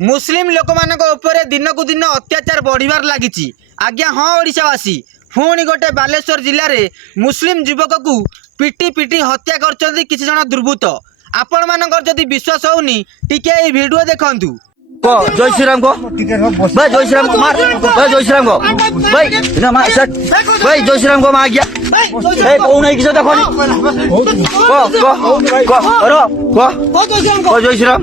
मुस्लिम लोक मान दिन को दिन अत्याचार बढ़िबार लगी। आज्ञा हाँ ओडिशावासी पुणी गोटे बालेश्वर जिले में मुस्लिम युवक को पिटी पिटी हत्या कर किसी जन दुर्बृत्त। आपण मानकर जदि विश्वास होनी टिके ये वीडियो देखंतु। जय श्री राम को भाई, जय श्री राम को मार भाई, जय श्री राम को भाई ना मार सर भाई, जय श्री राम को मार गया ए कौन है किसे देखो को अरे को जय श्री राम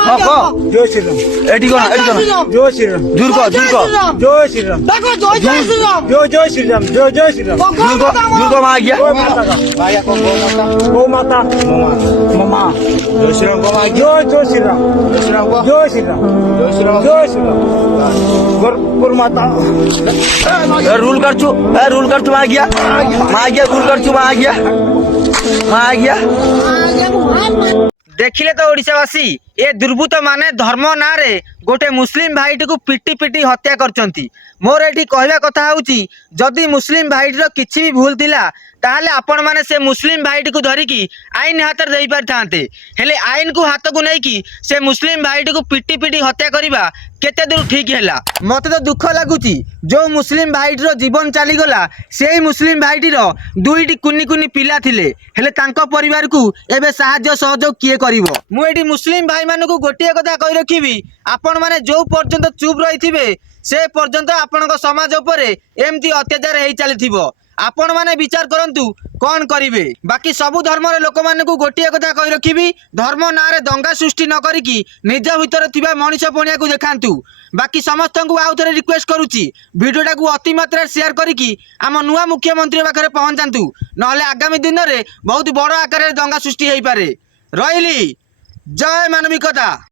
हां को जय श्री राम एडी को जय श्री राम दूर को जय श्री राम जय श्री राम जय श्री राम जय श्री राम दूर को मार गया गौ माता ममा जय श्री राम को मार गया जय श्री राम जय श्री राम जय श्री राम जय श्री राम जय श्री राम गुर माता रूल कर चु मार गया रूल कर चु मार गया देखिले तो ओडिशावासी ए दुर्बृत्त माने धर्म ना रे गोटे मुस्लिम भाईटी को पिटी पिटी हत्या करचंती। मोर एठी कहवा कथा होउची जदि मुस्लिम भाईटीर किछि भी भूल थिला ताहले आपण माने से मुस्लिम भाईटी को धरिकी आईन हाथ दे पार थांते, हेले आईन को हाथ को नहीं कि से मुस्लिम भाईटी को पिटी पिटी हत्या करिबा केते दूर ठीक हैला। मते तो दुख लागुची जो मुस्लिम भाईटीर जीवन चली गला सेही मुस्लिम भाईटीर दुईटी कुनी कुनी पिला थिले, हेले तांको परिवार को एबे सहाय्य सहयोग किए करिवो। मु एठी मुस्लिम भाई मानकु गोटिए कथा कहि रखिबी, आपण माने जो पर्यंत चुप रहिथिबे से पर्यंत आपणको समाज उपरे एमती अत्याचार हेई चलीथिबो। आपण माने विचार करंतु कौन करिवे। बाकी सबु धर्म लोक मानकु गोटिए कथा कहि रखिबी, धर्म नारे दंगा सृष्टि न करिकी निज भितर थिबा मनुष्य पणिया को देखांतु। बाकी समस्त को आउ थरे रिक्वेस्ट करूची वीडियोटा को अति मात्रा शेयर करिकी आम नुआ मुख्यमंत्री पाखरे पहुंचांतु, नहले आगामी दिन में बहुत बड़ आकार दंगा सृष्टि हेई पारे। रहिली जय मानविकता।